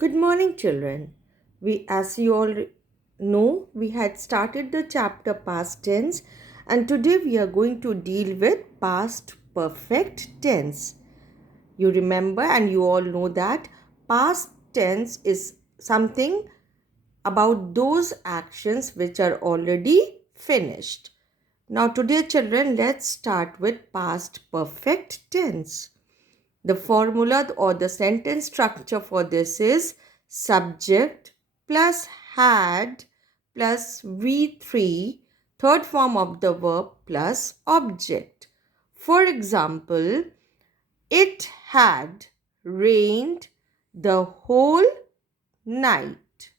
Good morning, children. As you all know, we had started the chapter past tense, and today we are going to deal with past perfect tense. You remember, and you all know that past tense is something about those actions which are already finished. Now, today, children, let's start with past perfect tense. The formula or the sentence structure for this is subject plus had plus V3, third form of the verb plus object. For example, it had rained the whole night.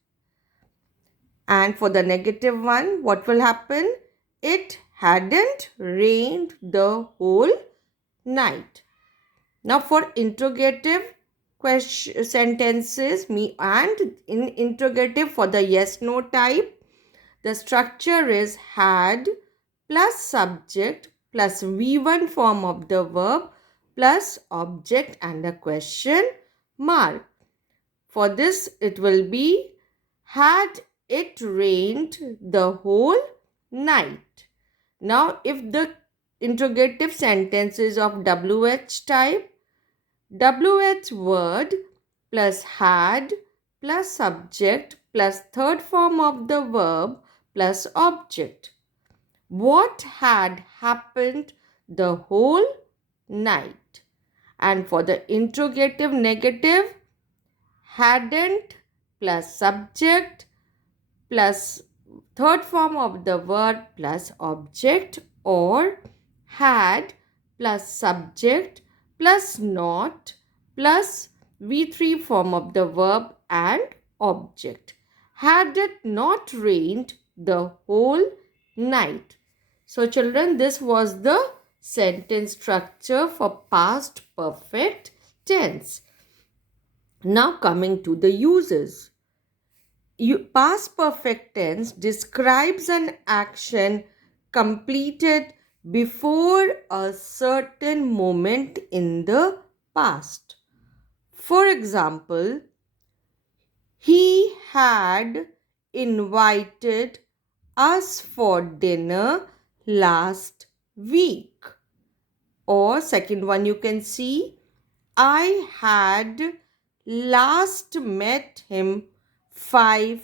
And for the negative one, what will happen? It hadn't rained the whole night. Now for interrogative sentences, and in interrogative for the yes no type, the structure is had plus subject plus V1 form of the verb plus object and a question mark. For this it will be had it rained the whole night. Now if the interrogative sentence is of WH type, WH word plus had plus subject plus third form of the verb plus object. What had happened the whole night? And for the interrogative negative, hadn't plus subject plus third form of the verb plus object, or had plus subject plus not plus V3 form of the verb and object. Had it not rained the whole night? So children, this was the sentence structure for past perfect tense. Now coming to the uses. Past perfect tense describes an action completed before a certain moment in the past. For example, he had invited us for dinner last week. Or second one you can see, I had last met him 5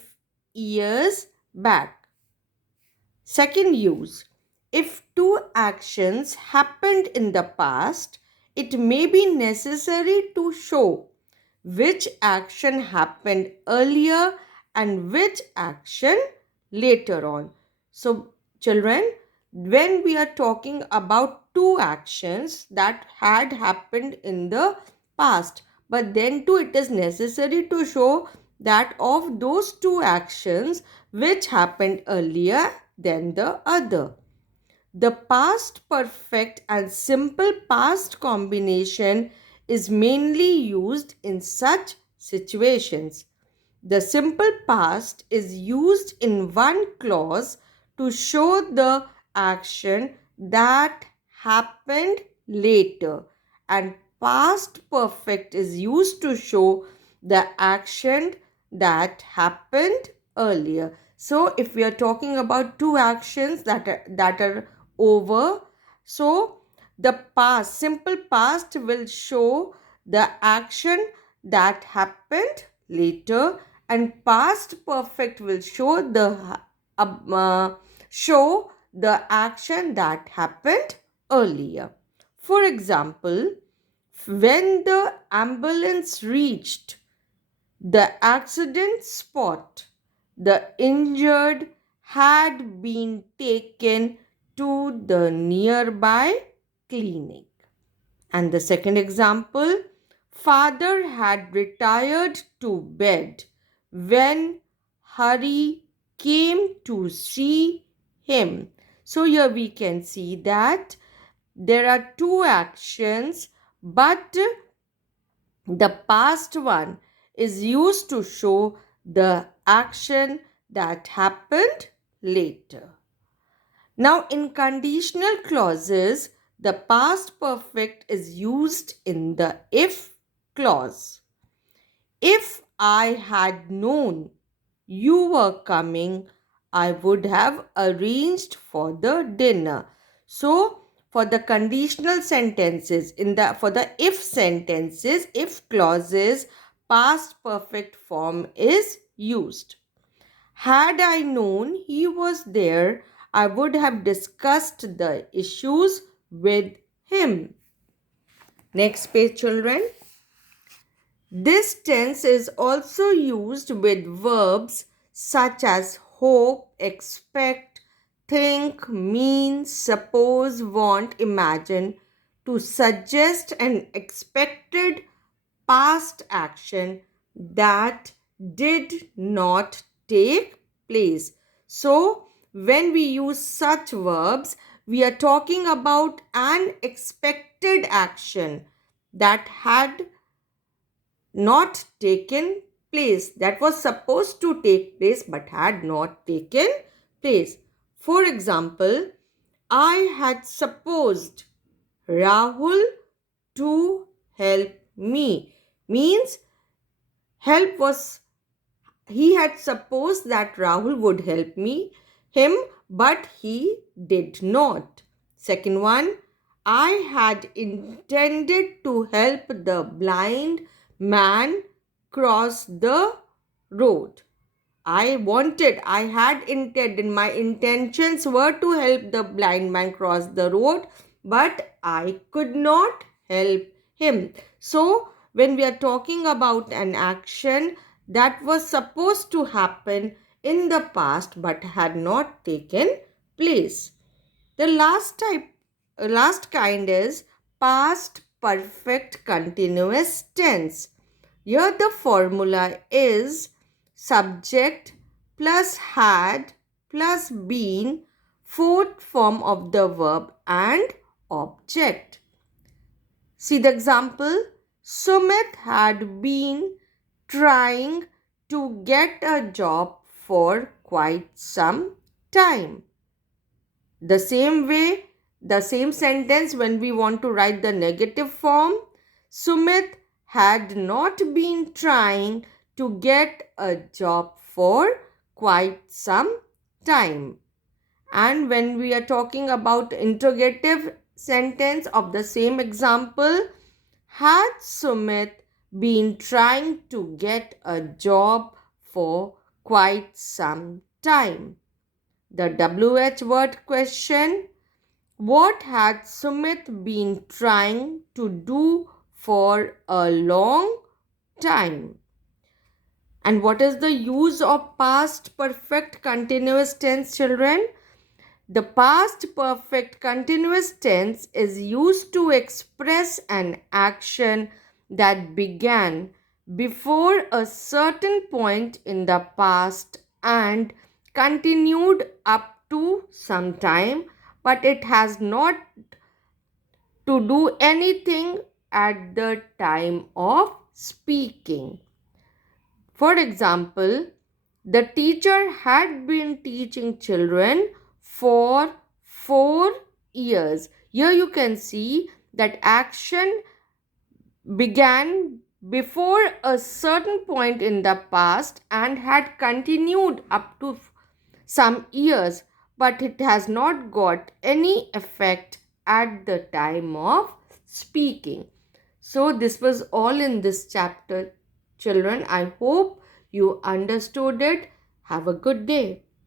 years back. Second use, if two actions happened in the past, it may be necessary to show which action happened earlier and which action later on. So, children, when we are talking about two actions that had happened in the past, but then too it is necessary to show that of those two actions which happened earlier than the other. The past perfect and simple past combination is mainly used in such situations. The simple past is used in one clause to show the action that happened later, and past perfect is used to show the action that happened earlier. So if we are talking about two actions that are over, so the past, simple past, will show the action that happened later, and past perfect will show the action that happened earlier. For example, when the ambulance reached the accident spot, the injured had been taken to the nearby clinic. And the second example, father had retired to bed when Hari came to see him. So here we can see that there are two actions, but the past one is used to show the action that happened later. Now, in conditional clauses, the past perfect is used in the if clause. If I had known you were coming, I would have arranged for the dinner. So, for the conditional sentences, for the if sentences, if clauses, past perfect form is used. Had I known he was there, I would have discussed the issues with him. Next page, children. This tense is also used with verbs such as hope, expect, think, mean, suppose, want, imagine to suggest an expected past action that did not take place. So, when we use such verbs, we are talking about an expected action that had not taken place, that was supposed to take place but had not taken place. For example, I had supposed Rahul to help me. Means help was, he had supposed that Rahul would help him, but he did not. Second one, I had intended to help the blind man cross the road. I had intended, my intentions were to help the blind man cross the road, but I could not help him. So, when we are talking about an action that was supposed to happen in the past but had not taken place. The last kind is past perfect continuous tense. Here the formula is subject plus had plus been, fourth form of the verb and object. See the example. Sumit had been trying to get a job for quite some time. The same way, the same sentence when we want to write the negative form, Sumit had not been trying to get a job for quite some time. And when we are talking about interrogative sentence of the same example, had Sumit been trying to get a job for quite some time? The WH word question. What had Sumit been trying to do for a long time? And what is the use of past perfect continuous tense, children? The past perfect continuous tense is used to express an action that began before a certain point in the past and continued up to some time, but it has not to do anything at the time of speaking. For example, the teacher had been teaching children for 4 years. Here you can see that action began before a certain point in the past and had continued up to some years, but it has not got any effect at the time of speaking. So, this was all in this chapter, children. I hope you understood it. Have a good day.